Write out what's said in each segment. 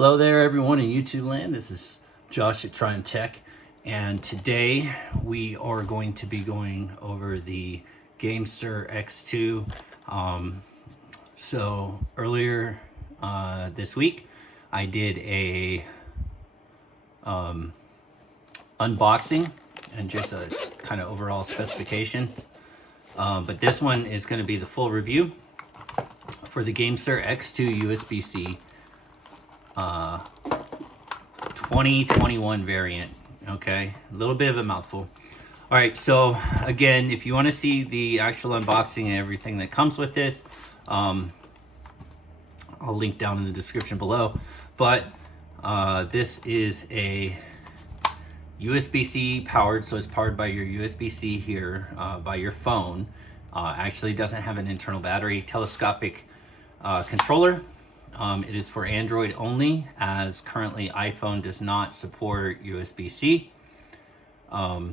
Hello there everyone in YouTube land. This is Josh at Try Tech, and today we are going to be going over the GameSir X2. So earlier this week I did a unboxing and just a kind of overall specification, but this one is going to be the full review for the GameSir X2 USB-C 2021 variant. Okay, a little bit of a mouthful. All right, so again, if you want to see the actual unboxing and everything that comes with this, I'll link down in the description below. But this is a USB-C powered, so it's powered by your USB-C here, by your phone. Actually doesn't have an internal battery, telescopic controller. It is for Android only, as currently iPhone does not support USB-C. I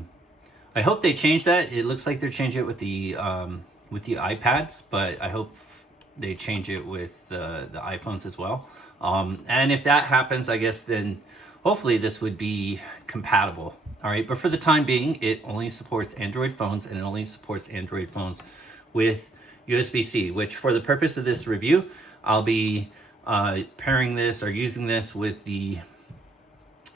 hope they change that. It looks like they're changing it with the iPads, but I hope they change it with the iPhones as well. And if that happens, I guess then hopefully this would be compatible. All right, but for the time being, it only supports Android phones, and it only supports Android phones with USB-C, which for the purpose of this review, I'll be pairing this or using this with the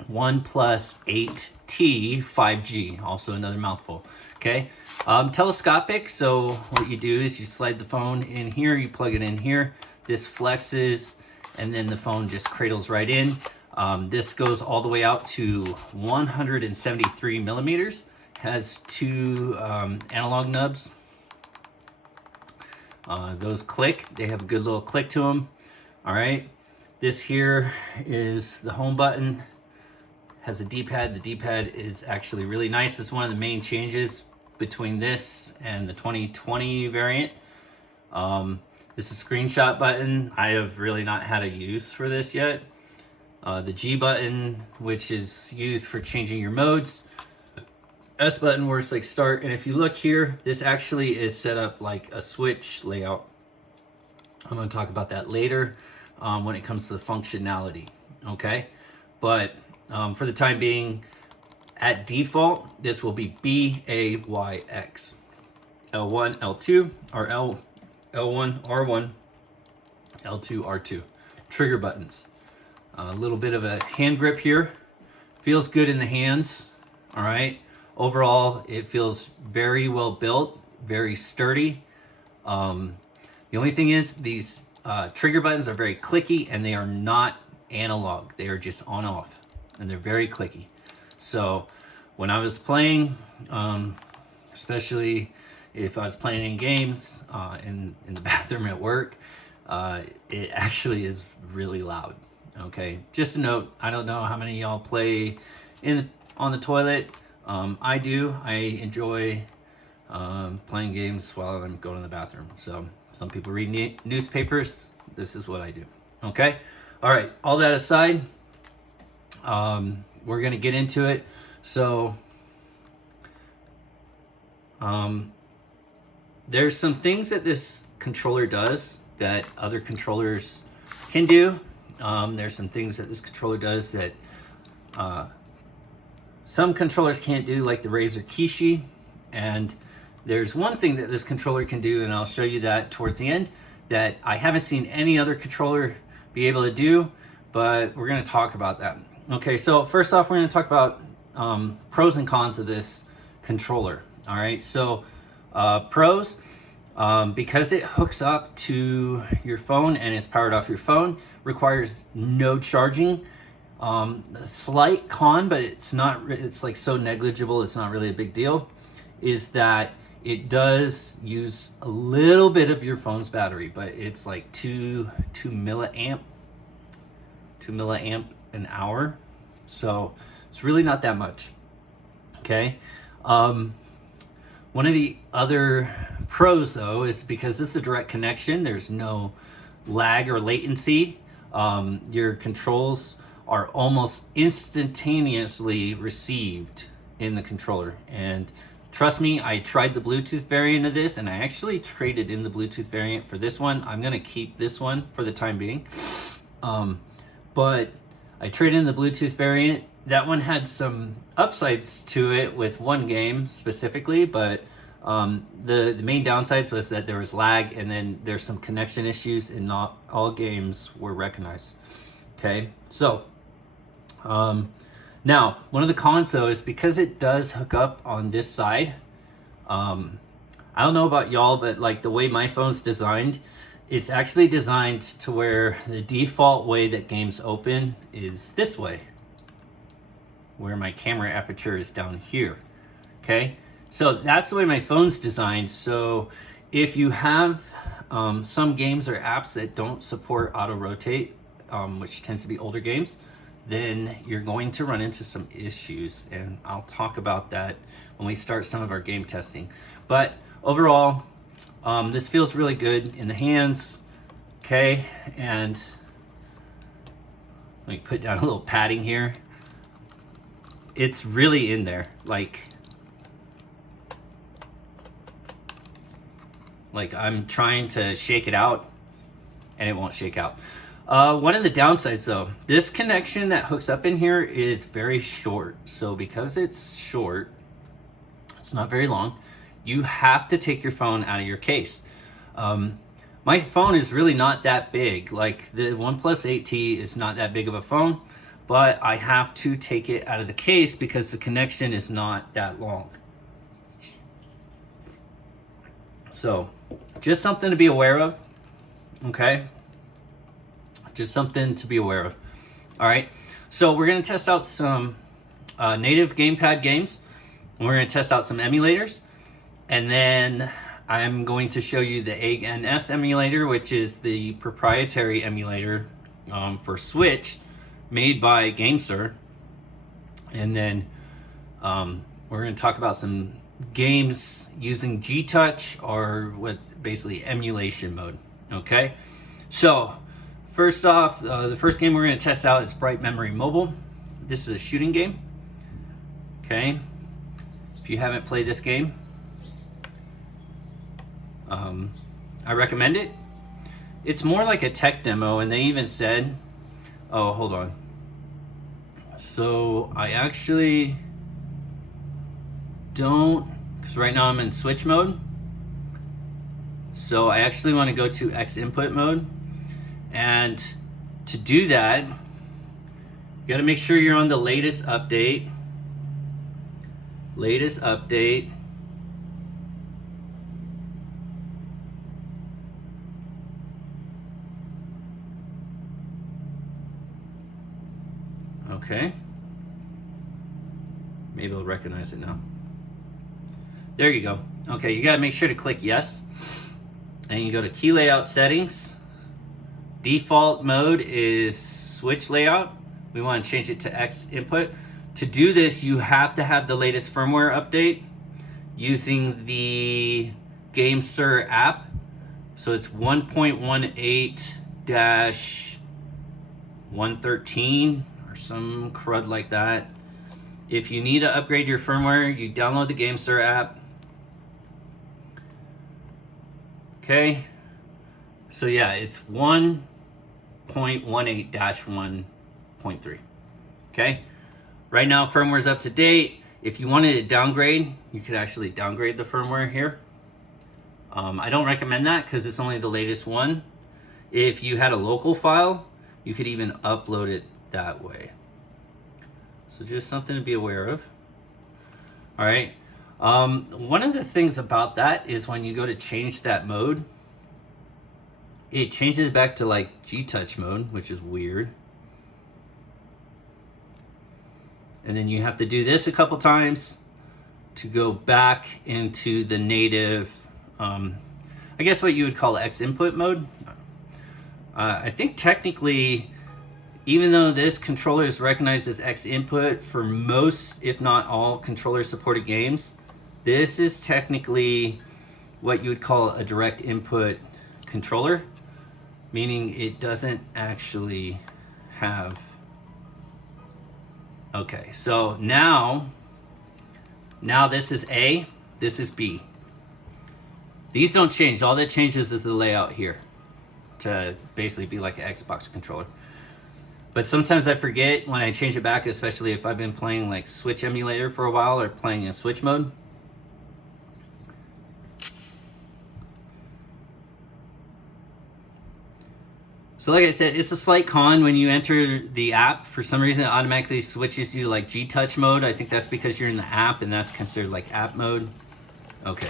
OnePlus 8T 5G, also another mouthful. Okay, telescopic, so what you do is you slide the phone in here, you plug it in here, this flexes, and then the phone just cradles right in. This goes all the way out to 173 millimeters, has two analog nubs. Those click, they have a good little click to them. All right, this here is the home button, has a D-pad. The D-pad is actually really nice. It's one of the main changes between this and the 2020 variant. This is a screenshot button. I have really not had a use for this yet. The G button, which is used for changing your modes. S button works like start, and if you look here, this actually is set up like a Switch layout. I'm going to talk about that later when it comes to the functionality, okay? But for the time being, at default, this will be BAYX. L1, L2, or L1, R1, L2, R2. Trigger buttons. A little bit of a hand grip here. Feels good in the hands, all right? Overall, it feels very well built, very sturdy. The only thing is these trigger buttons are very clicky, and they are not analog. They are just on off, and they're very clicky. So when I was playing, especially if I was playing in games in the bathroom at work, it actually is really loud. Okay, just a note, I don't know how many of y'all play on the toilet. I do. I enjoy playing games while I'm going to the bathroom. So some people read newspapers. This is what I do. Okay, all right, all that aside, we're gonna get into it. So there's some things that this controller does that other controllers can do. There's some things that this controller does that some controllers can't do, like the Razer Kishi. And there's one thing that this controller can do, and I'll show you that towards the end, that I haven't seen any other controller be able to do, but we're going to talk about that. Okay, so first off, we're going to talk about pros and cons of this controller. All right, so pros, because it hooks up to your phone and is powered off your phone, requires no charging. A slight con, but it's like so negligible, it's not really a big deal, is that it does use a little bit of your phone's battery, but it's like 2 milliamp an hour, so it's really not that much. Okay, one of the other pros though is because this is a direct connection, there's no lag or latency. Your controls are almost instantaneously received in the controller, and trust me, I tried the Bluetooth variant of this, and I actually traded in the Bluetooth variant for this one. I'm gonna keep this one for the time being. But I traded in the Bluetooth variant. That one had some upsides to it with one game specifically, but the main downsides was that there was lag, and then there's some connection issues, and not all games were recognized. Okay, so now one of the cons though is because it does hook up on this side. I don't know about y'all, but like the way my phone's designed, it's actually designed to where the default way that games open is this way, where my camera aperture is down here. Okay, so that's the way my phone's designed. So if you have some games or apps that don't support auto rotate, which tends to be older games, then you're going to run into some issues, and I'll talk about that when we start some of our game testing. But overall, this feels really good in the hands. Okay, and let me put down a little padding here. It's really in there, like I'm trying to shake it out and it won't shake out. One of the downsides though, this connection that hooks up in here is very short. So because it's short, it's not very long, you have to take your phone out of your case. My phone is really not that big. Like the OnePlus 8T is not that big of a phone, but I have to take it out of the case because the connection is not that long. So just something to be aware of. Okay, just something to be aware of. All right, so we're going to test out some native Gamepad games. We're going to test out some emulators, and then I'm going to show you the ANS emulator, which is the proprietary emulator for Switch made by GameSir. And then we're going to talk about some games using G-Touch, or what's basically emulation mode. Okay, so first off, the first game we're going to test out is Bright Memory Mobile. This is a shooting game. Okay, if you haven't played this game, I recommend it. It's more like a tech demo, and they even said, oh, hold on. So I actually don't, because right now I'm in switch mode. So I actually want to go to X input mode. And to do that, you got to make sure you're on the latest update. Latest update. Okay. Maybe I'll recognize it now. There you go. Okay, you got to make sure to click yes. And you go to key layout settings. Default mode is switch layout. We want to change it to X input. To do this, you have to have the latest firmware update using the GameSir app. So it's 1.18-113 or some crud like that. If you need to upgrade your firmware, you download the GameSir app. Okay, so yeah, it's 1.18-1.3. Okay, right now firmware's up to date. If you wanted to downgrade, you could actually downgrade the firmware here. I don't recommend that because it's only the latest one. If you had a local file, you could even upload it that way. So just something to be aware of. All right. One of the things about that is when you go to change that mode, it changes back to like G-Touch mode, which is weird. And then you have to do this a couple times to go back into the native, I guess what you would call X input mode. I think technically, even though this controller is recognized as X input for most, if not all, controller supported games, this is technically what you would call a direct input controller, meaning it doesn't actually have. Okay, so now this is A, this is B. These don't change. All that changes is the layout here to basically be like an Xbox controller. But sometimes I forget when I change it back, especially if I've been playing like Switch emulator for a while or playing in Switch mode. So like I said, it's a slight con when you enter the app. For some reason, it automatically switches you to like G-Touch mode. I think that's because you're in the app and that's considered like app mode. Okay.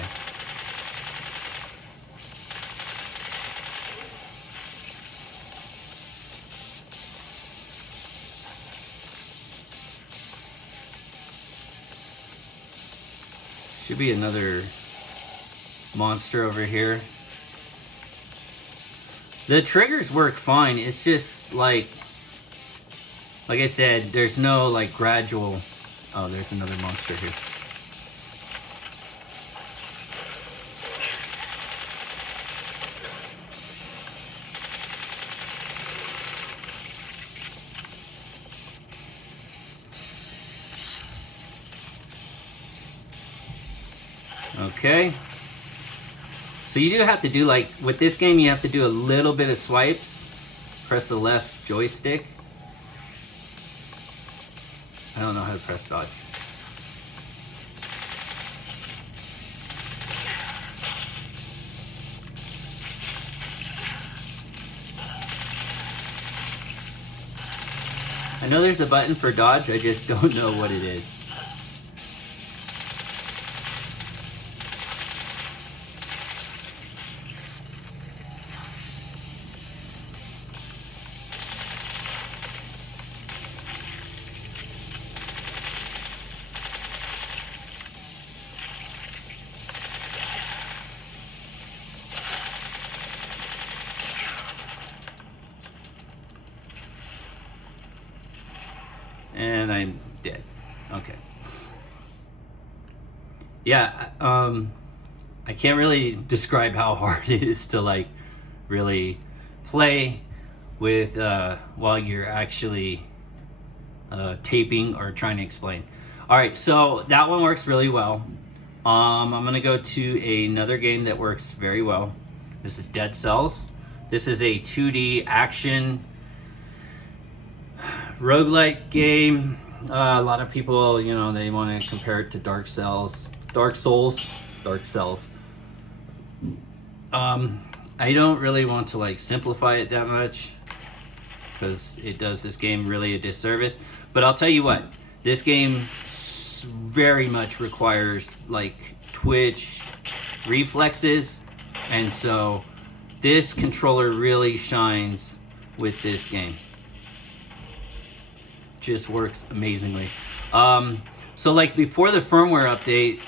Should be another monster over here. The triggers work fine. It's just like I said, there's no like gradual. Oh, there's another monster here. Okay. So you do have to do, like, with this game, you have to do a little bit of swipes. Press the left joystick. I don't know how to press dodge. I know there's a button for dodge, I just don't know what it is. And I'm dead. Okay. Yeah, I can't really describe how hard it is to like really play with while you're actually taping or trying to explain. All right, so that one works really well. I'm gonna go to another game that works very well. This is Dead Cells. This is a 2D action roguelike game. A lot of people, you know, they want to compare it to Dark Souls. I don't really want to like simplify it that much because it does this game really a disservice. But I'll tell you what, this game very much requires like twitch reflexes, and so this controller really shines with this game. Just works amazingly. So like before the firmware update,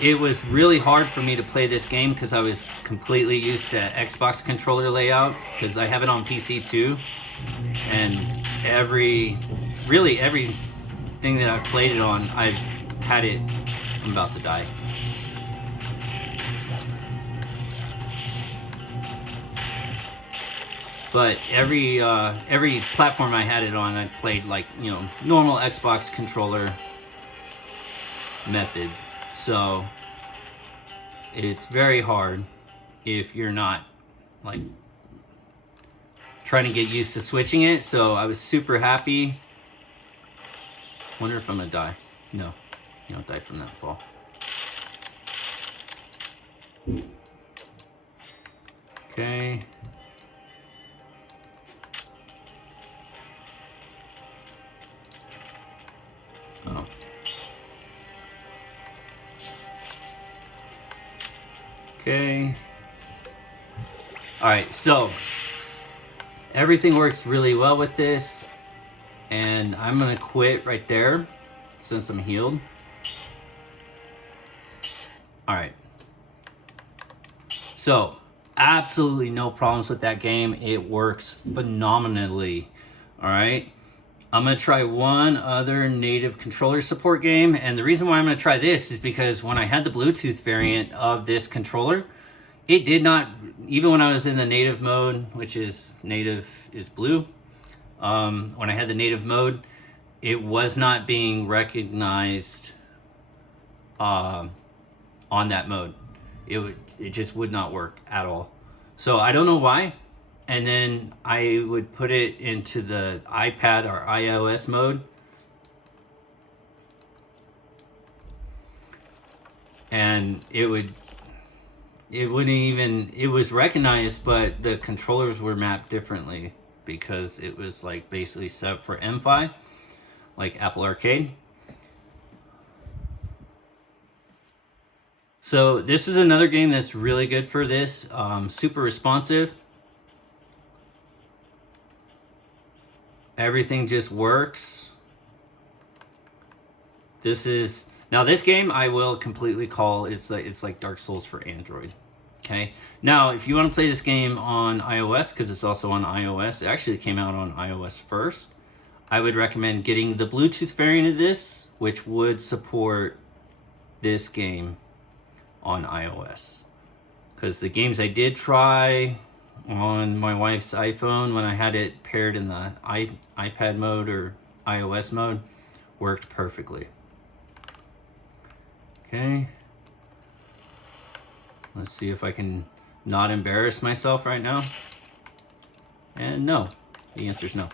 it was really hard for me to play this game because I was completely used to Xbox controller layout because I have it on PC too, and everything that I've played it on, I've had it. I'm about to die. But every platform I had it on, I played like, you know, normal Xbox controller method. So it's very hard if you're not like trying to get used to switching it. So I was super happy. Wonder if I'm gonna die. No, you don't die from that fall. Okay. Oh. Okay. Alright, so everything works really well with this, and I'm gonna quit right there since I'm healed. Alright. So, absolutely no problems with that game. It works phenomenally. Alright. I'm going to try one other native controller support game, and the reason why I'm going to try this is because when I had the Bluetooth variant of this controller, it did not, even when I was in the native mode, which is native is blue, when I had the native mode, it was not being recognized on that mode. It just would not work at all. So I don't know why. and then I would put it into the iPad or iOS mode. And it wouldn't even, it was recognized, but the controllers were mapped differently because it was like basically set up for MFI, like Apple Arcade. So this is another game that's really good for this. Super responsive. Everything just works. Now this game I will completely call it's like Dark Souls for Android. Okay. Now if you want to play this game on iOS, because it's also on iOS, it actually came out on iOS first. I would recommend getting the Bluetooth variant of this, which would support this game on iOS. Because the games I did try on my wife's iPhone when I had it paired in the iPad mode or iOS mode worked perfectly. Okay. Let's see if I can not embarrass myself right now. And no. The answer is no.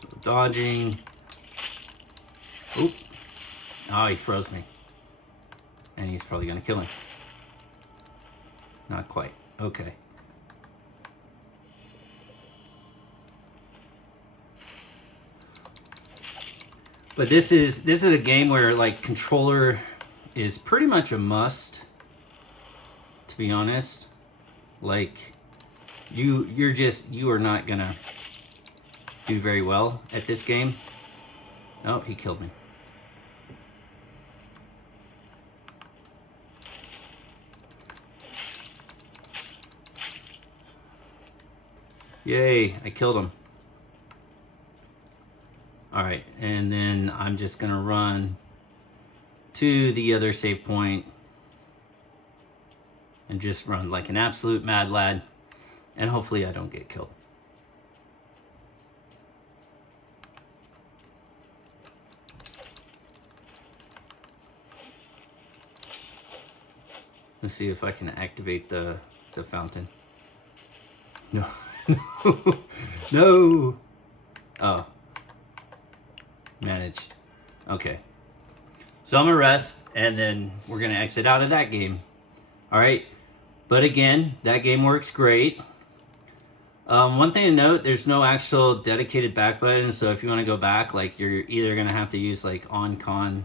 So dodging. Oop. Oh, he froze me. And he's probably going to kill him. Not quite. Okay. But this is a game where like controller is pretty much a must, to be honest. Like you are not gonna do very well at this game. Oh, he killed me. Yay, I killed him. Alright, and then I'm just going to run to the other save point and just run like an absolute mad lad, and hopefully I don't get killed. Let's see if I can activate the fountain. No. No. No. Oh. Managed. Okay. So I'm gonna rest, and then we're gonna exit out of that game. Alright. But again, that game works great. One thing to note, there's no actual dedicated back button, so if you want to go back, like you're either gonna have to use like on-con.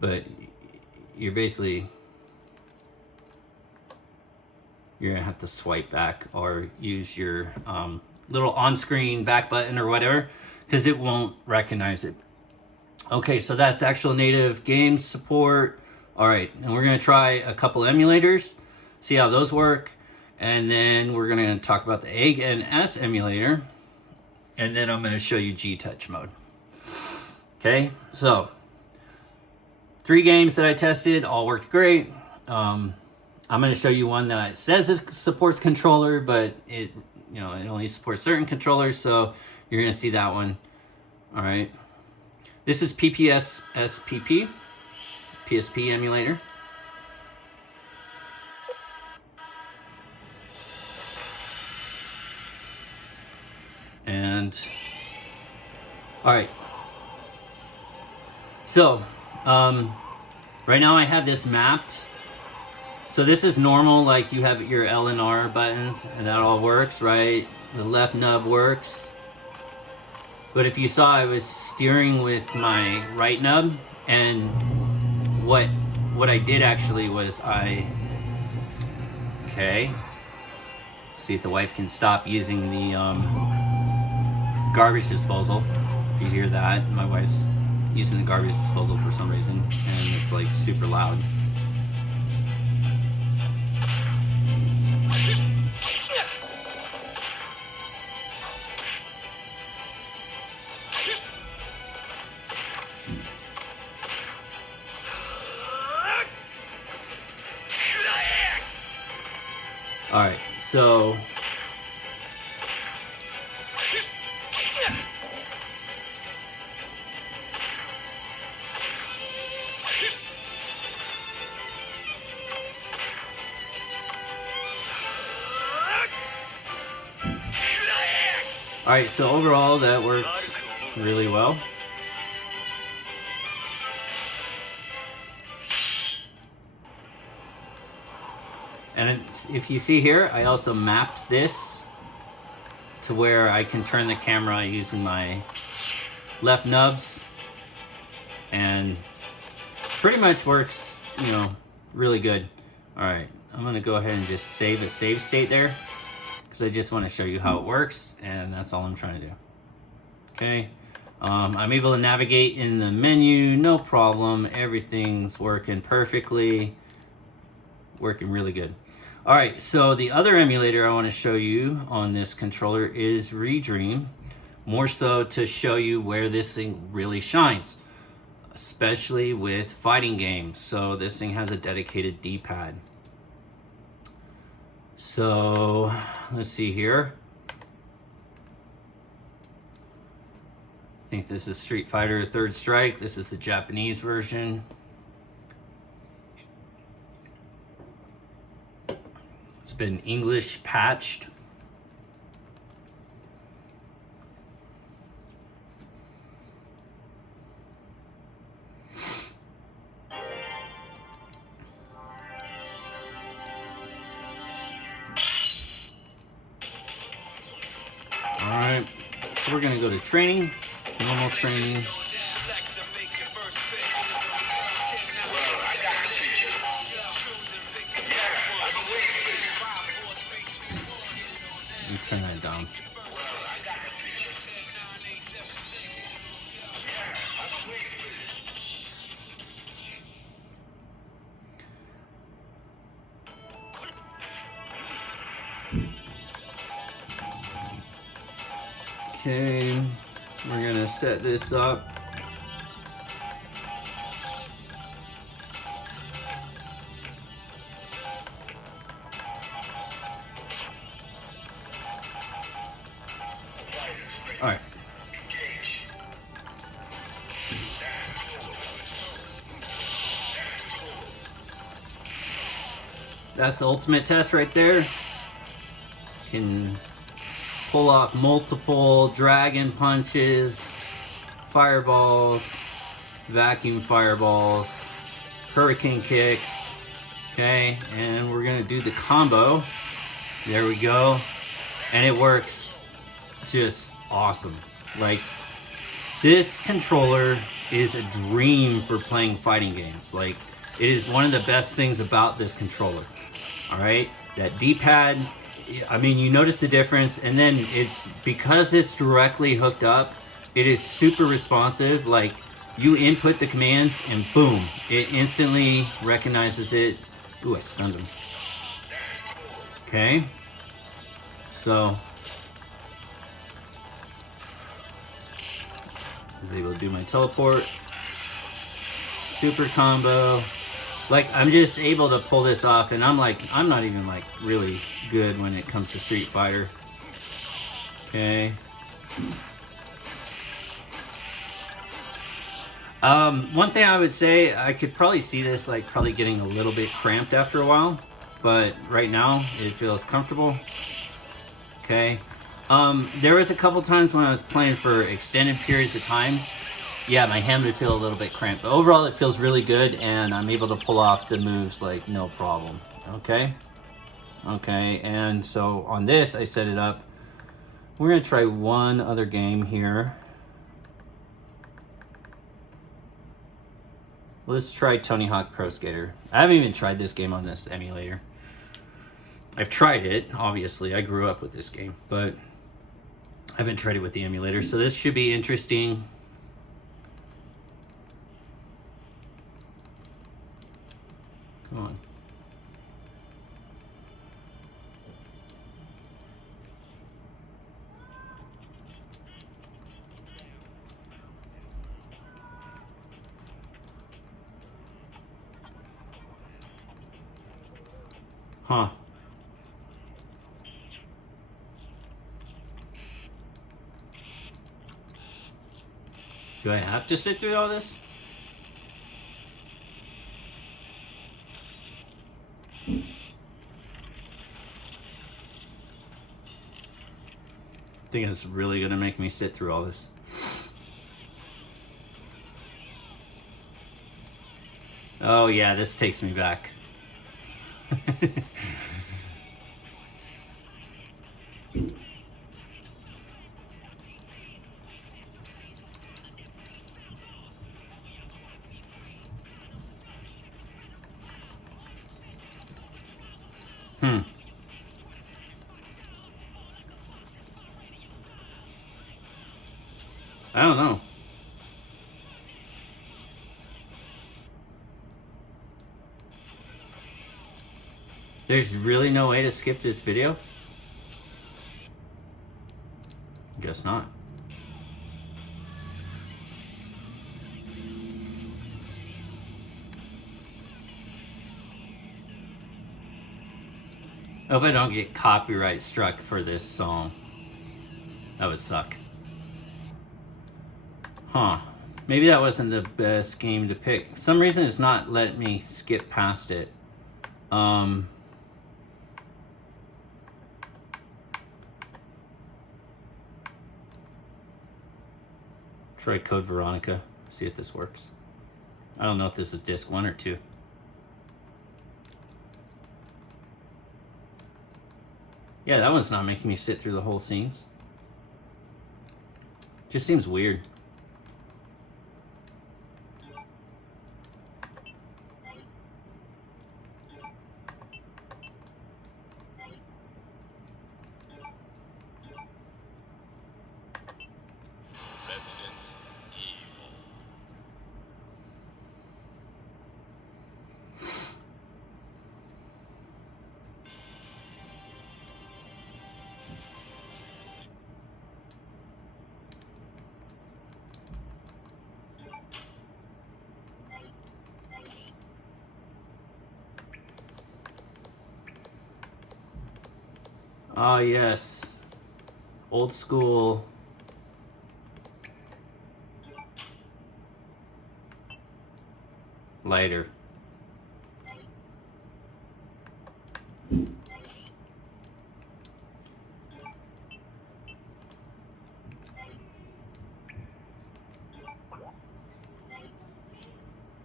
But you're basically, you're gonna have to swipe back or use your little on-screen back button or whatever, because it won't recognize it. Okay, so that's actual native game support. All right, and we're gonna try a couple emulators, see how those work, and then we're gonna talk about the Egg and S emulator, and then I'm gonna show you G-Touch mode. Okay, so 3 games that I tested, all worked great. I'm going to show you one that says it supports controller, but it only supports certain controllers, so you're going to see that one. All right. This is PPS-SPP, PSP emulator. And all right. So, right now I have this mapped. So this is normal, like you have your L and R buttons, and that all works, right? The left nub works. But if you saw, I was steering with my right nub, and what I did actually was okay. See if the wife can stop using the garbage disposal. If you hear that, my wife's using the garbage disposal for some reason, and it's like super loud. All right, so so overall that worked really well. And if you see here, I also mapped this to where I can turn the camera using my left nubs, and pretty much works, you know, really good. All right, I'm gonna go ahead and just save a save state there because I just want to show you how it works, and that's all I'm trying to do. Okay, I'm able to navigate in the menu, no problem. Everything's working perfectly, working really good. All right, so the other emulator I want to show you on this controller is Redream, more so to show you where this thing really shines, especially with fighting games. So this thing has a dedicated D-pad. So let's see here. I think this is Street Fighter Third Strike. This is the Japanese version. It's been English patched. Alright, so we're gonna go to training, normal training. Let me turn that down. Okay, we're gonna set this up. All right. That's the ultimate test right there. Can pull off multiple dragon punches, fireballs, vacuum fireballs, hurricane kicks. Okay, and we're gonna do the combo. There we go. And it works just awesome. Like, this controller is a dream for playing fighting games. Like, it is one of the best things about this controller. All right, that D-pad, I mean, you notice the difference, and then it's because it's directly hooked up, it is super responsive. Like, you input the commands and boom, it instantly recognizes it. Ooh, I stunned him. Okay, so I was able to do my teleport, super combo. Like, I'm just able to pull this off, and I'm not even like really good when it comes to Street Fighter. Okay. One thing I would say, I could probably see this like probably getting a little bit cramped after a while, but right now it feels comfortable. Okay. There was a couple times when I was playing for extended periods of times, yeah, my hand would feel a little bit cramped, but overall it feels really good, and I'm able to pull off the moves like no problem. Okay. Okay, and so on this I set it up. We're gonna try one other game here. Let's try Tony Hawk Pro Skater. I haven't even tried this game on this emulator. I've tried it, obviously. I grew up with this game, but I haven't tried it with the emulator, so this should be interesting. Come on. Huh. Do I have to sit through all this? I think it's really gonna make me sit through all this. Oh yeah, this takes me back. Hmm. I don't know. There's really no way to skip this video? Guess not. I hope I don't get copyright struck for this song. That would suck. Huh. Maybe that wasn't the best game to pick. For some reason it's not letting me skip past it. Try Code Veronica. See if this works. I don't know if this is disc 1 or 2. Yeah, that one's not making me sit through the whole scenes. Just seems weird. Ah, yes. Old school. Lighter.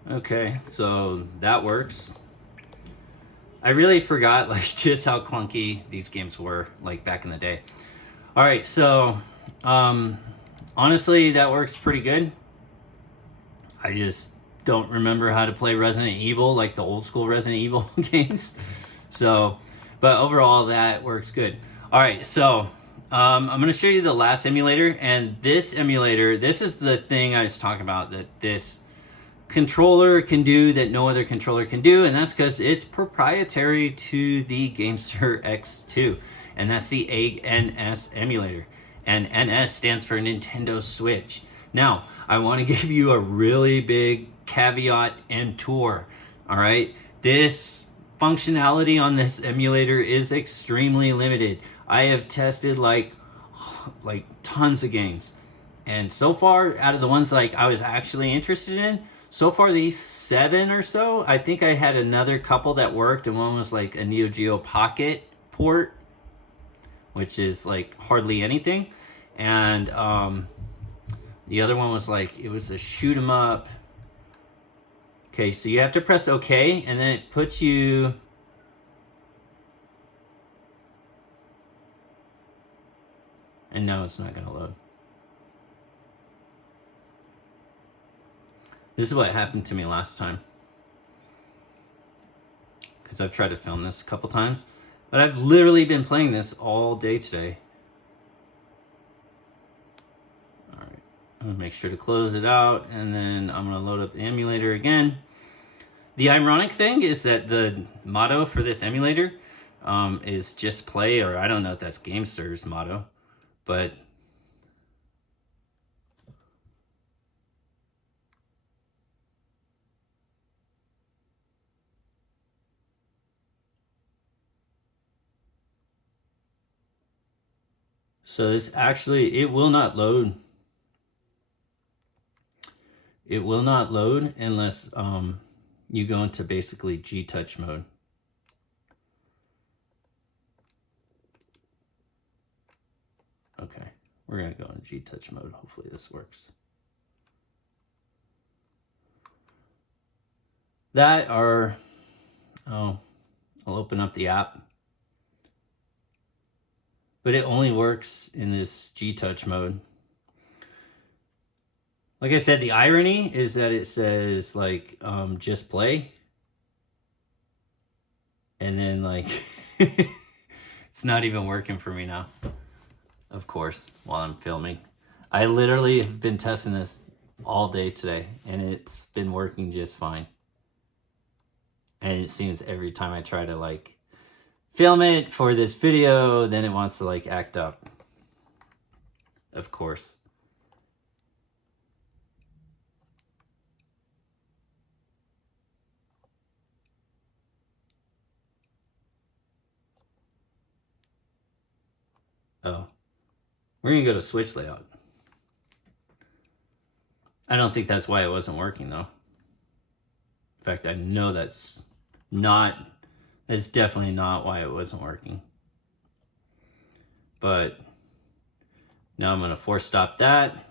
Okay, so that works. I really forgot like just how clunky these games were like back in the day. All right, so honestly, that works pretty good. I just don't remember how to play Resident Evil like the old school Resident Evil games. So, but overall, that works good. All right, so I'm going to show you the last emulator, and this emulator, this is the thing I was talking about that this controller can do that no other controller can do, and that's because it's proprietary to the GameSir X2, and that's the ANS emulator, and NS stands for Nintendo Switch. Now, I want to give you a really big caveat and tour. All right, this functionality on this emulator is extremely limited. I have tested like tons of games, and so far out of the ones like I was actually interested in, so far these 7 or so, I think I had another couple that worked, and one was like a Neo Geo Pocket port, which is like hardly anything, and the other one was like, it was a shoot 'em up. Okay, so you have to press OK, and then it puts you... And no, it's not going to load. This is what happened to me last time, because I've tried to film this a couple times, but I've literally been playing this all day today. All right, I'm going to make sure to close it out, and then I'm going to load up the emulator again. The ironic thing is that the motto for this emulator is just play, or I don't know if that's GameSir's motto, but so this actually, it will not load. it will not load unless you go into basically G-Touch mode. Okay, we're gonna go in G-Touch mode. Hopefully this works. That or, oh, I'll open up the app. But it only works in this G-Touch mode. Like I said, the irony is that it says like just play, and then like it's not even working for me now. Of course, while I'm filming, I literally have been testing this all day today, and it's been working just fine. And it seems every time I try to like film it for this video, then it wants to like act up. Of course. Oh, we're gonna go to switch layout. I don't think that's why it wasn't working though. In fact, I know that's definitely not why it wasn't working. But now I'm gonna force stop that.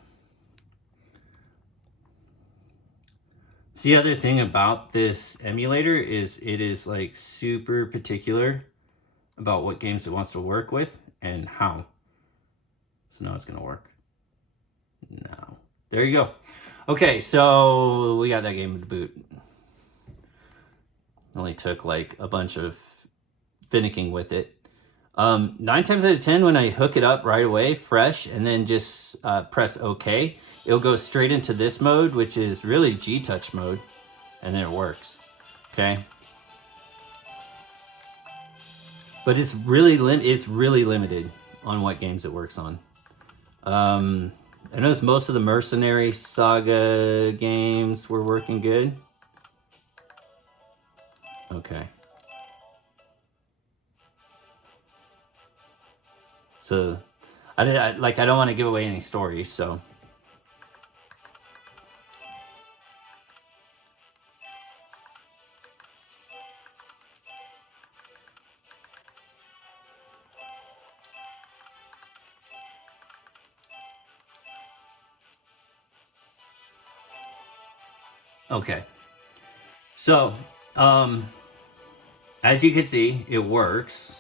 So the other thing about this emulator is it is like super particular about what games it wants to work with and how. So now it's gonna work. Now, there you go. Okay, so we got that game to boot. Only took like a bunch of finicking with it. 9 times out of 10, when I hook it up right away, fresh, and then just press OK, it'll go straight into this mode, which is really G-Touch mode, and then it works. Okay. But it's really limited on what games it works on. I noticed most of the Mercenary Saga games were working good. Okay. So, I don't want to give away any stories, so. Okay. So, as you can see, it works.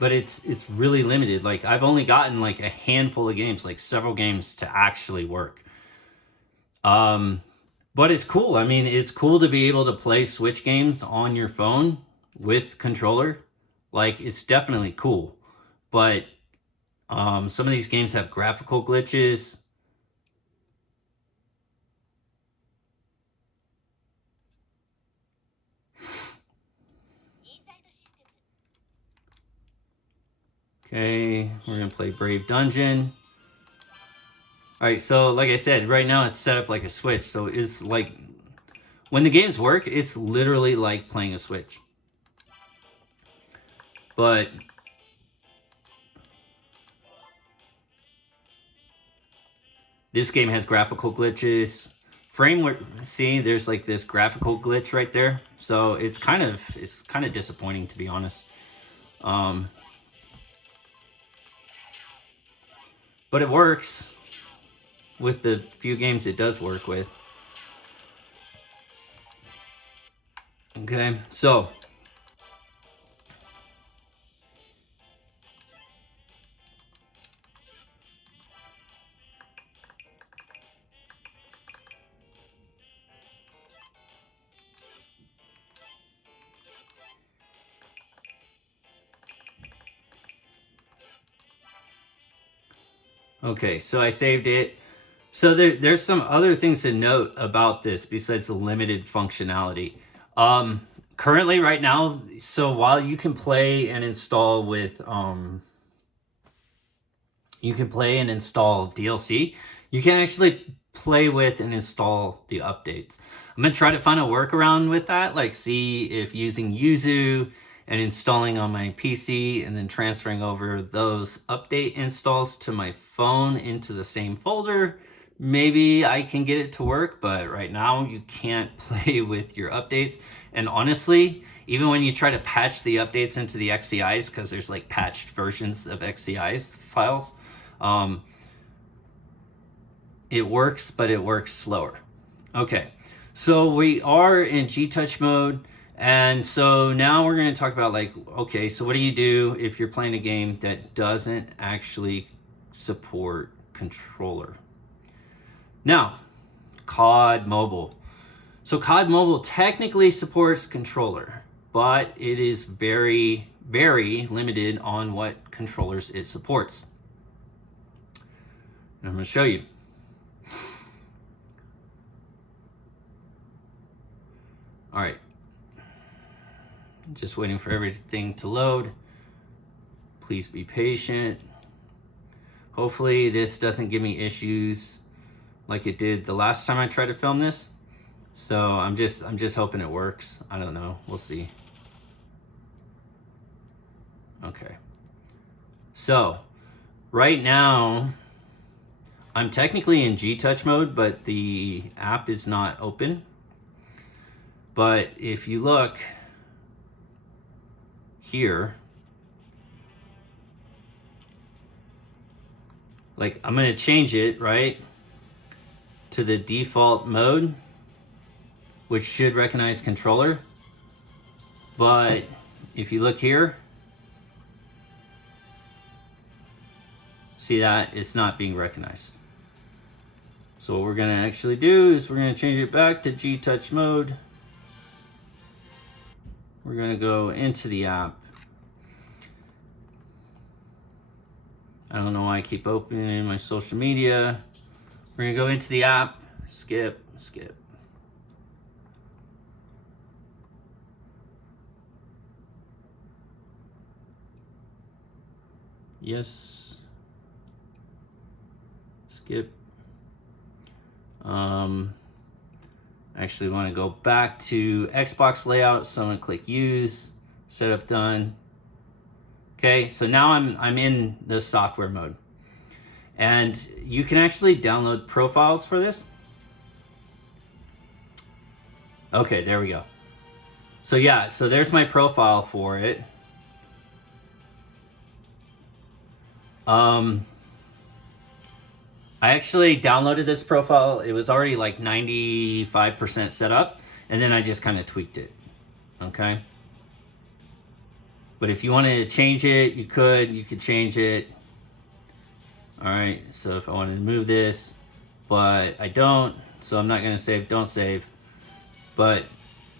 But it's really limited. Like, I've only gotten like a handful of games, like several games to actually work. But it's cool. I mean, it's cool to be able to play Switch games on your phone with controller. Like, it's definitely cool. But some of these games have graphical glitches. Okay, we're gonna play Brave Dungeon. All right, so like I said, right now it's set up like a Switch. So it's like, when the games work, it's literally like playing a Switch. But this game has graphical glitches. See, there's like this graphical glitch right there. So it's kind of disappointing, to be honest. But it works with the few games it does work with. Okay, so okay, so I saved it. So there's some other things to note about this besides the limited functionality. Currently, right now, so while you can play and install with you can play and install DLC, you can actually play with and install the updates. I'm gonna try to find a workaround with that, like see if using Yuzu and installing on my PC and then transferring over those update installs to my phone into the same folder maybe I can get it to work, but right now you can't play with your updates. And honestly, even when you try to patch the updates into the XCIs, because there's like patched versions of XCIs files, it works, but it works slower. Okay, so we are in G-Touch mode, and so now we're going to talk about like, okay, so what do you do if you're playing a game that doesn't actually support controller? Now, COD Mobile. So COD Mobile technically supports controller, but it is very, very limited on what controllers it supports. And I'm going to show you. All right. Just waiting for everything to load. Please be patient. Hopefully this doesn't give me issues like it did the last time I tried to film this. So I'm just hoping it works. I don't know. We'll see. Okay. So right now I'm technically in G-Touch mode, but the app is not open. But if you look here, like I'm going to change it, right, to the default mode, which should recognize controller. But if you look here, see that it's not being recognized. So what we're going to actually do is we're going to change it back to G-Touch mode. We're going to go into the app. I don't know why I keep opening my social media. We're going to go into the app, skip. Yes. Skip. Actually want to go back to Xbox layout, so I'm going to click use, setup done. Okay, so now I'm in the software mode. And you can actually download profiles for this. Okay, there we go. So yeah, so there's my profile for it. I actually downloaded this profile. It was already like 95% set up, and then I just kind of tweaked it. Okay. But if you wanted to change it, you could change it. All right. So if I wanted to move this, but I don't, so I'm not going to save, don't save. But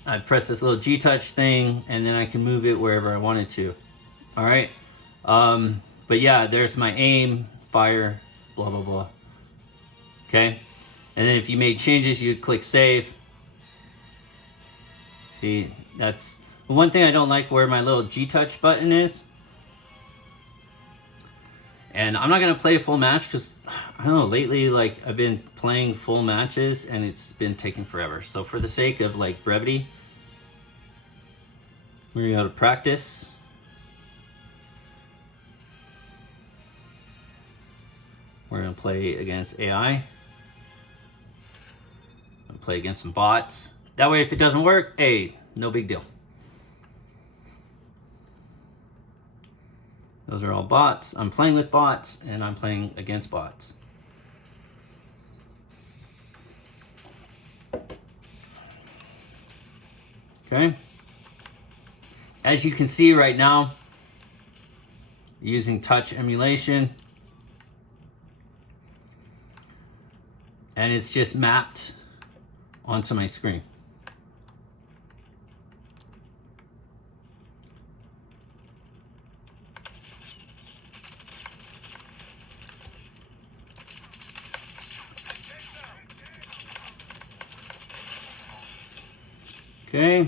I press this little G-Touch thing, and then I can move it wherever I wanted to. All right. But yeah, there's my aim, fire, blah, blah, blah. Okay. And then if you made changes, you'd click save. See, that's one thing I don't like, where my little G-Touch button is. And I'm not going to play a full match because, I don't know, lately, like, I've been playing full matches and it's been taking forever. So for the sake of, like, brevity, we're going to go to practice. We're going to play against AI. Play against some bots. That way, if it doesn't work, hey, no big deal. Those are all bots. I'm playing with bots, and I'm playing against bots. Okay. As you can see right now, using touch emulation, and it's just mapped onto my screen. Okay.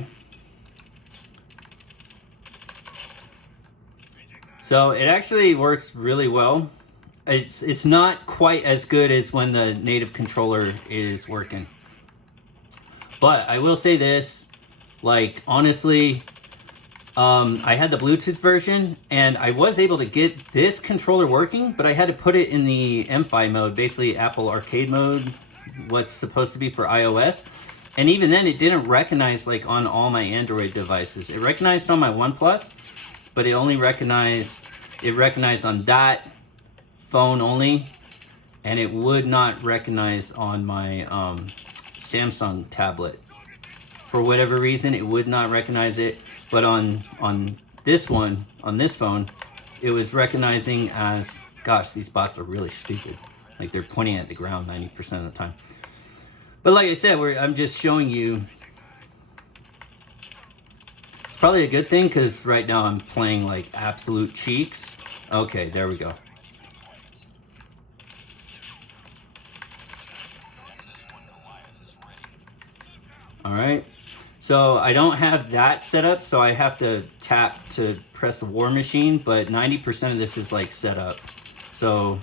So it actually works really well. It's not quite as good as when the native controller is working. But I will say this, like, honestly, I had the Bluetooth version, and I was able to get this controller working, but I had to put it in the MFI mode, basically Apple Arcade mode, what's supposed to be for iOS. And even then, it didn't recognize like on all my Android devices. It recognized on my OnePlus, but it only recognized on that phone only, and it would not recognize on my Samsung tablet. For whatever reason, it would not recognize it. But on this one, on this phone, it was recognizing as, gosh, these bots are really stupid. Like they're pointing at the ground 90% of the time. But like I said, I'm just showing you. It's probably a good thing because right now I'm playing like absolute cheeks. Okay, there we go. All right. So I don't have that set up, so I have to tap to press the war machine, but 90% of this is like set up. So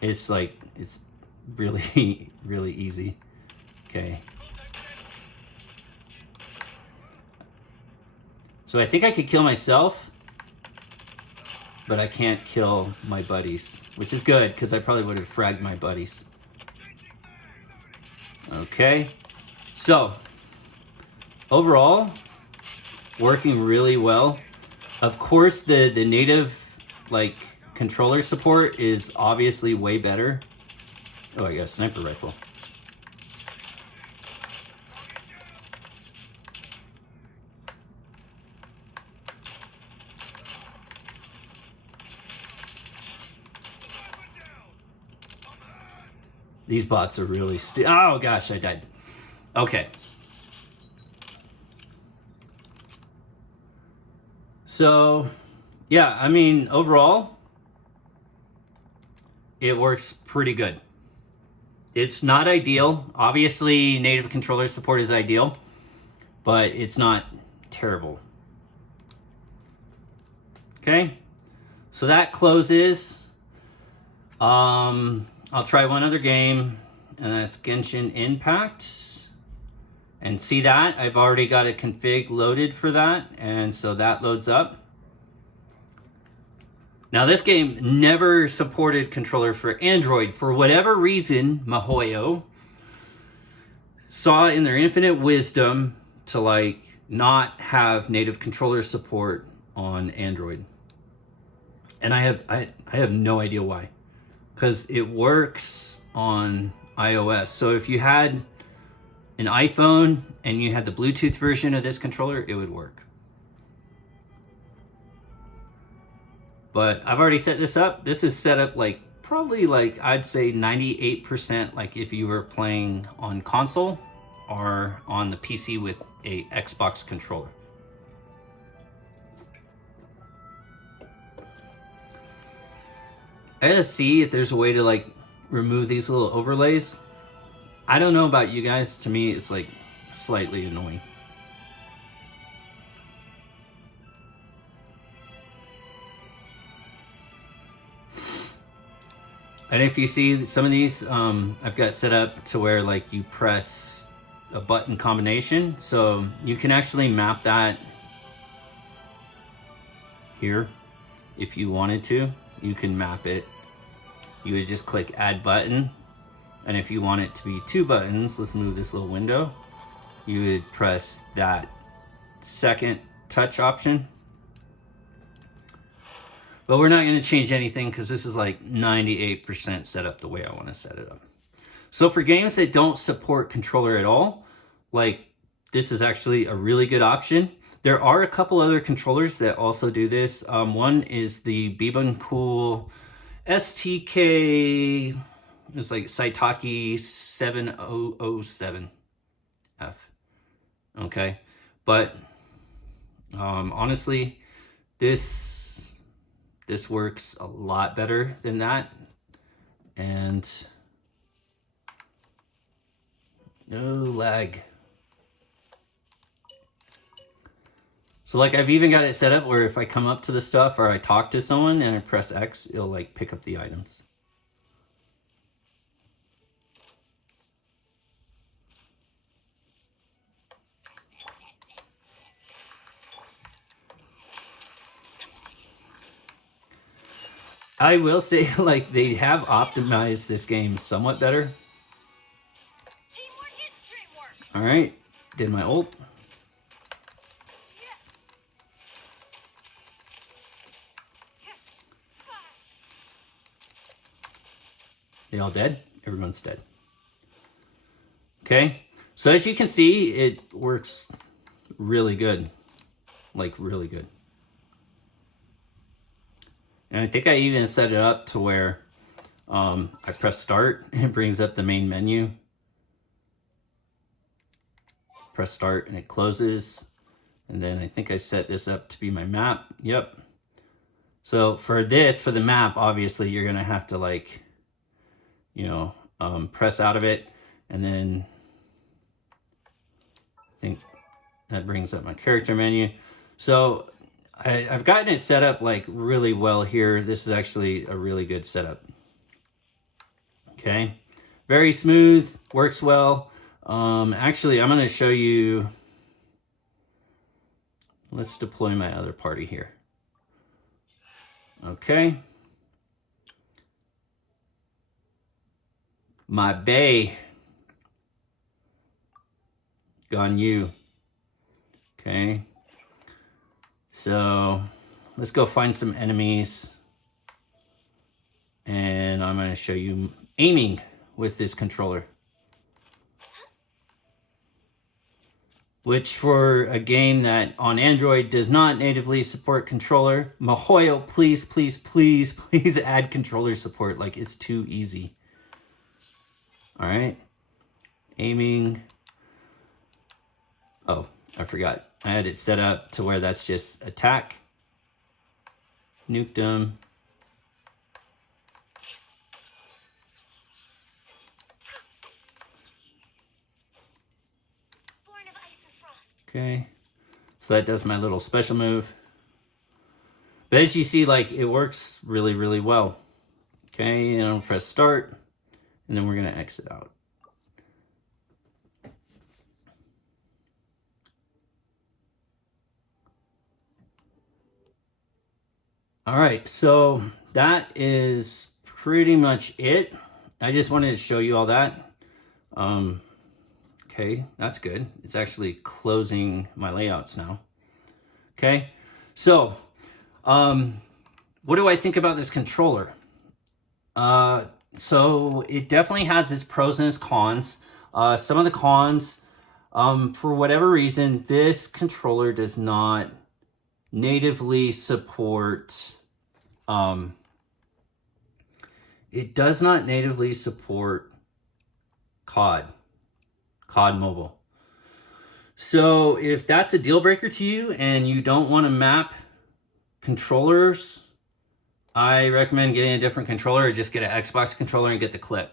it's like, it's really, really easy. Okay. So I think I could kill myself, but I can't kill my buddies, which is good because I probably would have fragged my buddies. Okay. So overall, working really well. Of course, the native like controller support is obviously way better. Oh, I got a sniper rifle. These bots are really oh gosh, I died. Okay. So, yeah, I mean, overall, it works pretty good. It's not ideal. Obviously, native controller support is ideal, but it's not terrible. Okay, so that closes. I'll try one other game, and that's Genjin Impact. And see that? I've already got a config loaded for that, and so that loads up. Now this game never supported controller for Android. For whatever reason, MiHoYo saw in their infinite wisdom to like not have native controller support on Android. And I have no idea why. Because it works on iOS. So if you had an iPhone and you had the Bluetooth version of this controller, it would work. But I've already set this up. This is set up like probably like I'd say 98% like if you were playing on console or on the PC with a Xbox controller. I gotta see if there's a way to like remove these little overlays. I don't know about you guys. To me, it's like slightly annoying. And if you see some of these, I've got set up to where like you press a button combination. So you can actually map that here. If you wanted to, you can map it. You would just click add button. And if you want it to be 2 buttons, let's move this little window. You would press that second touch option. But we're not going to change anything because this is like 98% set up the way I want to set it up. So for games that don't support controller at all, like this is actually a really good option. There are a couple other controllers that also do this. One is the Cool STK. It's like Saitaki 7007F. Okay, but honestly, this works a lot better than that, and no lag. So like I've even got it set up where if I come up to the stuff or I talk to someone and I press X, it'll like pick up the items. I will say, like, they have optimized this game somewhat better. All right, did my ult. They all dead? Everyone's dead. Okay, so as you can see, it works really good. Like, really good. And I think I even set it up to where I press start, it brings up the main menu. Press start and it closes. And then I think I set this up to be my map. Yep. So for this, for the map, obviously you're gonna have to, like, you know, press out of it, and then I think that brings up my character menu. So I've gotten it set up like really well here. This is actually a really good setup. Okay, very smooth, works well. Actually, I'm going to show you. Let's deploy my other party here. Okay. My Bay. Ganyu. Okay. So let's go find some enemies. And I'm going to show you aiming with this controller. Which, for a game that on Android does not natively support controller, MiHoYo, please, please, please, please add controller support. Like, it's too easy. All right. Aiming. Oh, I forgot. I had it set up to where that's just attack. Nuked them. Okay, so that does my little special move. But as you see, like, it works really, really well. Okay, and I'll press start, and then we're gonna exit out. All right, so that is pretty much it. I just wanted to show you all that. Okay, that's good. It's actually closing my layouts now. Okay, so what do I think about this controller? So it definitely has its pros and its cons. Some of the cons, for whatever reason, this controller does not natively support. It does not natively support COD Mobile. So if that's a deal breaker to you and you don't want to map controllers, I recommend getting a different controller, or just get an Xbox controller and get the clip.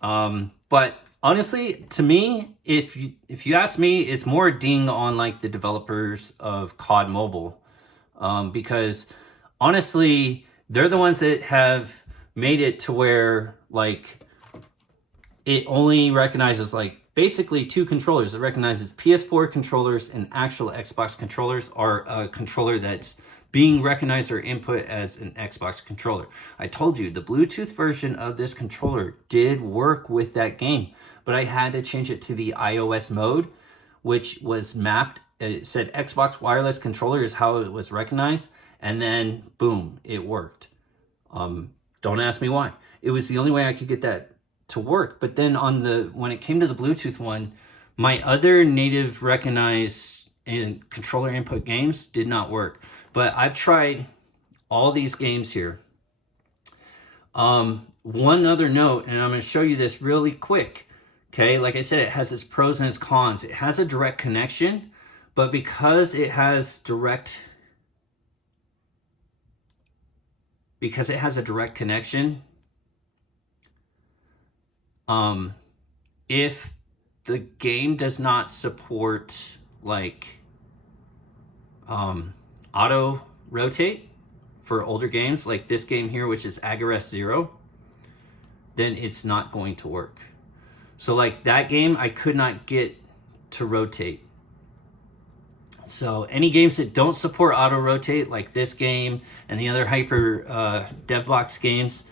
But honestly, to me, if you ask me, it's more ding on like the developers of COD Mobile, because honestly, they're the ones that have made it to where, like, it only recognizes like basically two controllers. It recognizes PS4 controllers, and actual Xbox controllers are a controller that's being recognized or input as an Xbox controller. I told you the Bluetooth version of this controller did work with that game, but I had to change it to the iOS mode, which was mapped. It said Xbox wireless controller is how it was recognized, and then boom, it worked. Don't ask me why. It was the only way I could get that to work. But then when it came to the Bluetooth one, my other native recognized and controller input games did not work. But I've tried all these games here. One other note, and I'm going to show you this really quick. Okay, like I said, it has its pros and its cons. It has a direct connection, but because it has a direct connection, if the game does not support like auto rotate for older games, like this game here, which is Agarest Zero, then it's not going to work. So like that game, I could not get to rotate. So any games that don't support auto rotate, like this game and the other Hyper DevBox games,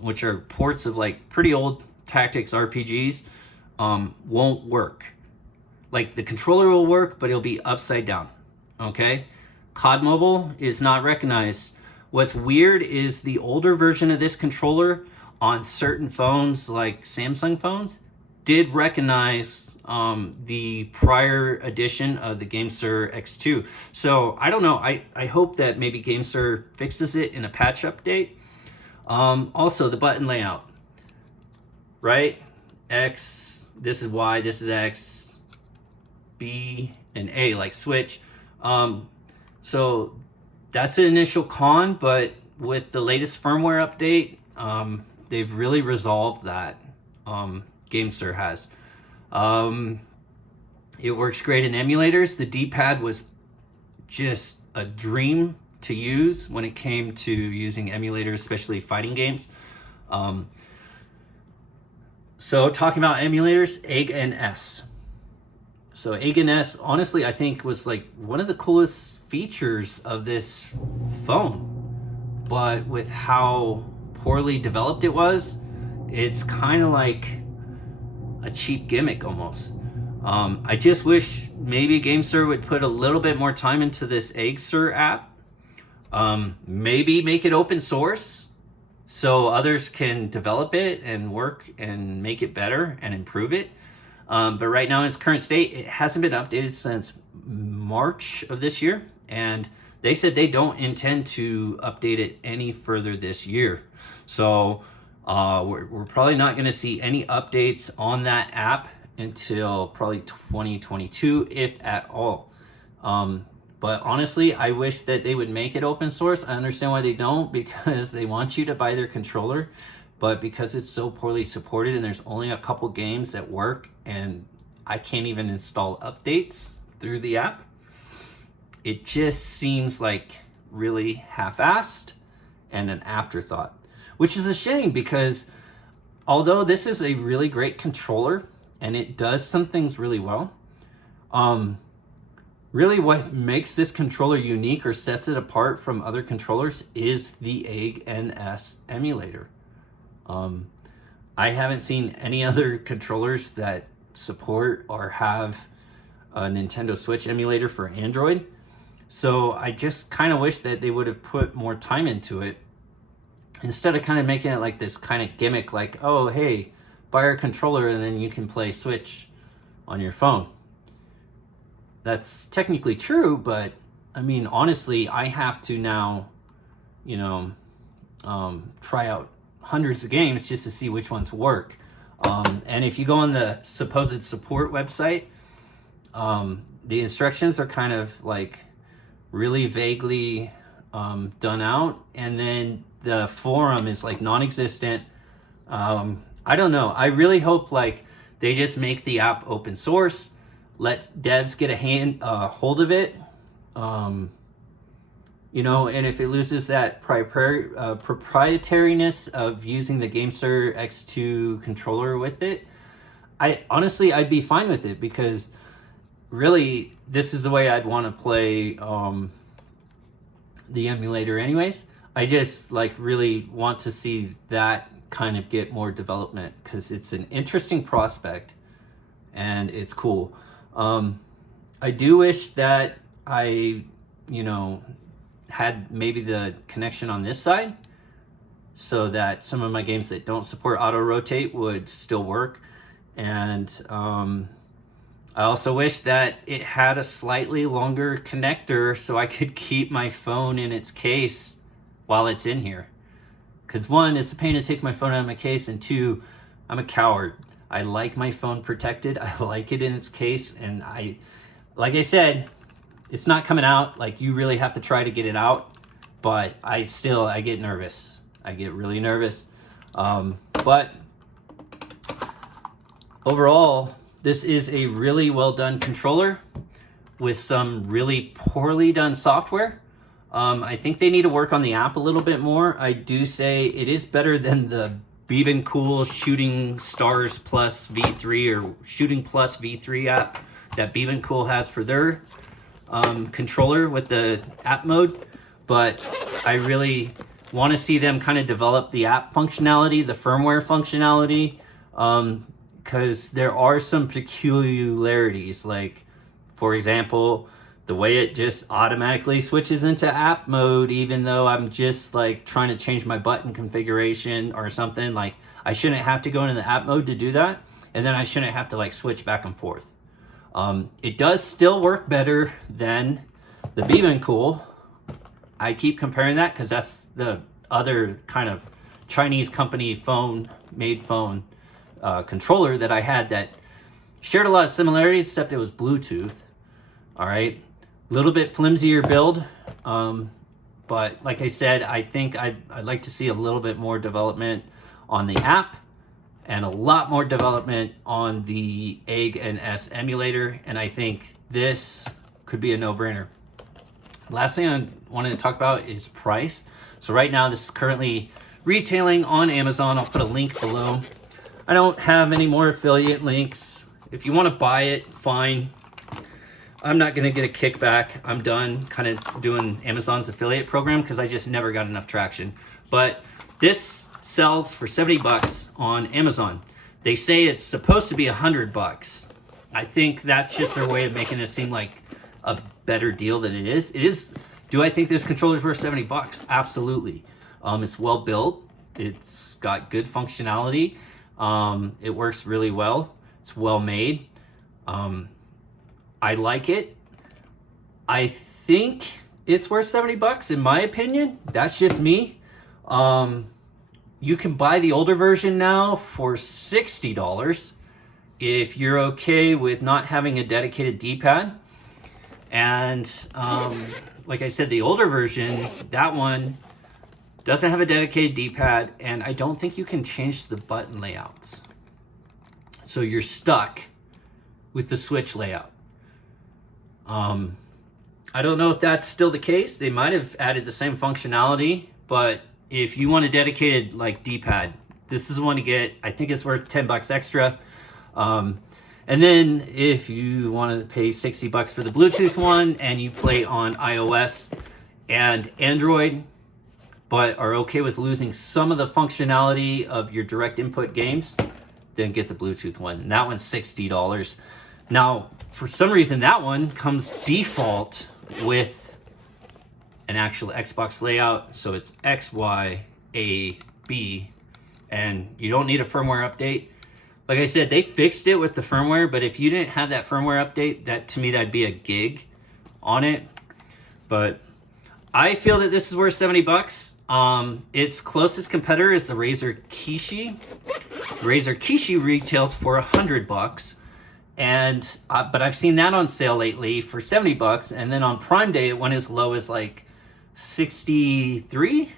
which are ports of like pretty old tactics RPGs, won't work. Like the controller will work, but it'll be upside down. Okay, COD Mobile is not recognized. What's weird is the older version of this controller on certain phones, like Samsung phones, did recognize the prior edition of the GameSir X2. So I don't know. I hope that maybe GameSir fixes it in a patch update. Also, the button layout, right? X, this is Y, this is X, B, and A, like switch. So that's an initial con, but with the latest firmware update, they've really resolved that. GameSir has. It works great in emulators. The D-pad was just a dream to use when it came to using emulators, especially fighting games. So talking about emulators, Egg NS. So Egg NS, honestly, I think was like one of the coolest features of this phone. But with how poorly developed it was, it's kind of like a cheap gimmick almost. I just wish maybe GameSir would put a little bit more time into this EggSir app. Maybe make it open source so others can develop it and work and make it better and improve it. But right now in its current state, it hasn't been updated since March of this year. And they said they don't intend to update it any further this year. So we're probably not going to see any updates on that app until probably 2022, if at all. But honestly, I wish that they would make it open source. I understand why they don't, because they want you to buy their controller. But because it's so poorly supported and there's only a couple games that work and I can't even install updates through the app, it just seems like really half-assed and an afterthought. Which is a shame, because although this is a really great controller and it does some things really well, really what makes this controller unique or sets it apart from other controllers is the Egg NS emulator. I haven't seen any other controllers that support or have a Nintendo Switch emulator for Android. So I just kind of wish that they would have put more time into it, instead of kind of making it like this kind of gimmick, like, oh, hey, buy our controller and then you can play Switch on your phone. That's technically true, but I mean, honestly, I have to now, try out hundreds of games just to see which ones work. And if you go on the supposed support website, the instructions are kind of like really vaguely done out, and then the forum is like non-existent. I don't know. I really hope like they just make the app open source, let devs get a hold of it, and if it loses that proprietariness of using the GameSir X2 controller with it, I'd be fine with it, because really this is the way I'd want to play the emulator anyways. I just like really want to see that kind of get more development, because it's an interesting prospect and it's cool. I do wish that I, had maybe the connection on this side so that some of my games that don't support auto rotate would still work. And I also wish that it had a slightly longer connector so I could keep my phone in its case while it's in here. Because one, it's a pain to take my phone out of my case, and two, I'm a coward. I like my phone protected. I like it in its case, and like I said, it's not coming out. Like, you really have to try to get it out, but I get nervous. I get really nervous. But overall, this is a really well done controller with some really poorly done software. I think they need to work on the app a little bit more. I do say it is better than the Beeben Cool Shooting Stars Plus V3 or Shooting Plus V3 app that Beeben Cool has for their controller with the app mode, but I really want to see them kind of develop the app functionality, the firmware functionality, because there are some peculiarities. Like, for example, the way it just automatically switches into app mode, even though I'm just like trying to change my button configuration or something. Like, I shouldn't have to go into the app mode to do that, and then I shouldn't have to like switch back and forth. It does still work better than the Beam & Cool. I keep comparing that because that's the other kind of Chinese company made phone controller that I had that shared a lot of similarities, except it was Bluetooth. All right, a little bit flimsier build, but like I said, I think I'd like to see a little bit more development on the app and a lot more development on the Egg and S emulator, and I think this could be a no-brainer. Last thing I wanted to talk about is price. So right now, this is currently retailing on Amazon. I'll put a link below. I don't have any more affiliate links. If you want to buy it, fine. I'm not going to get a kickback. I'm done kind of doing Amazon's affiliate program because I just never got enough traction. But this sells for 70 bucks on Amazon. They say it's supposed to be 100 bucks. I think that's just their way of making this seem like a better deal than it is. It is. Do I think this controller's worth 70 bucks? Absolutely. It's well built. It's got good functionality. It works really well. It's well made. I like it. I think it's worth 70 bucks in my opinion. That's just me. You can buy the older version now for $60 if you're okay with not having a dedicated D-pad. And like I said, the older version, that one doesn't have a dedicated D-pad, and I don't think you can change the button layouts. So you're stuck with the Switch layout. I don't know if that's still the case. They might have added the same functionality, but if you want a dedicated like D-pad, this is one to get. I think it's worth 10 bucks extra. And then if you want to pay 60 bucks for the Bluetooth one and you play on iOS and Android, but are okay with losing some of the functionality of your direct input games, then get the Bluetooth one. And that one's $60. Now, for some reason, that one comes default with an actual Xbox layout. So it's X, Y, A, B, and you don't need a firmware update. Like I said, they fixed it with the firmware, but if you didn't have that firmware update, that to me, that'd be a gig on it. But I feel that this is worth 70 bucks. Its closest competitor is the Razer Kishi. Razer Kishi retails for 100 bucks. And but I've seen that on sale lately for 70 bucks, and then on Prime Day it went as low as like $63.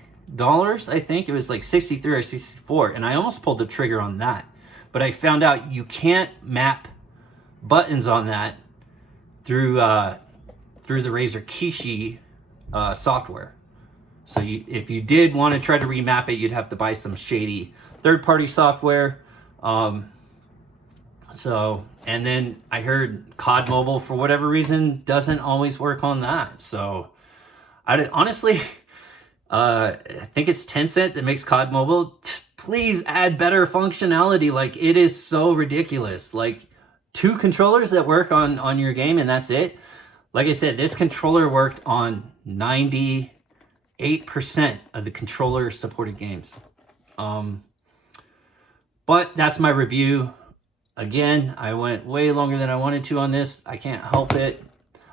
I think it was like 63 or 64, and I almost pulled the trigger on that. But I found out you can't map buttons on that through the Razer Kishi software. So if you did want to try to remap it, you'd have to buy some shady third-party software. And then I heard COD Mobile, for whatever reason, doesn't always work on that. So honestly, I think it's Tencent that makes COD Mobile. Please add better functionality. Like, it is so ridiculous. Like, 2 controllers that work on your game and that's it. Like I said, this controller worked on 98% of the controller supported games. But that's my review. Again, I went way longer than I wanted to on this. I can't help it.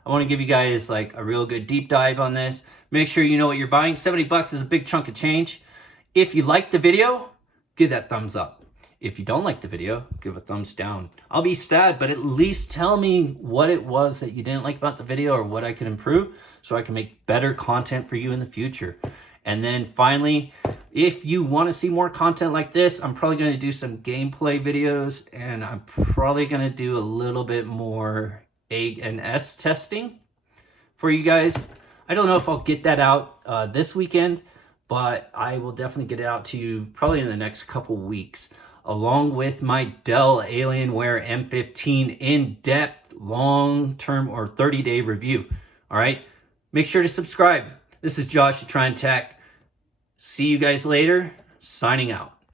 I want to give you guys like a real good deep dive on this. Make sure you know what you're buying. 70 bucks is a big chunk of change. If you liked the video, give that thumbs up. If you don't like the video, give a thumbs down. I'll be sad, but at least tell me what it was that you didn't like about the video or what I could improve so I can make better content for you in the future. And then finally, if you want to see more content like this, I'm probably going to do some gameplay videos, and I'm probably going to do a little bit more Egg and S testing for you guys. I don't know if I'll get that out this weekend, but I will definitely get it out to you probably in the next couple weeks, along with my Dell Alienware M15 in-depth long-term or 30-day review. All right, make sure to subscribe. This is Josh at Try and Tech. See you guys later. Signing out.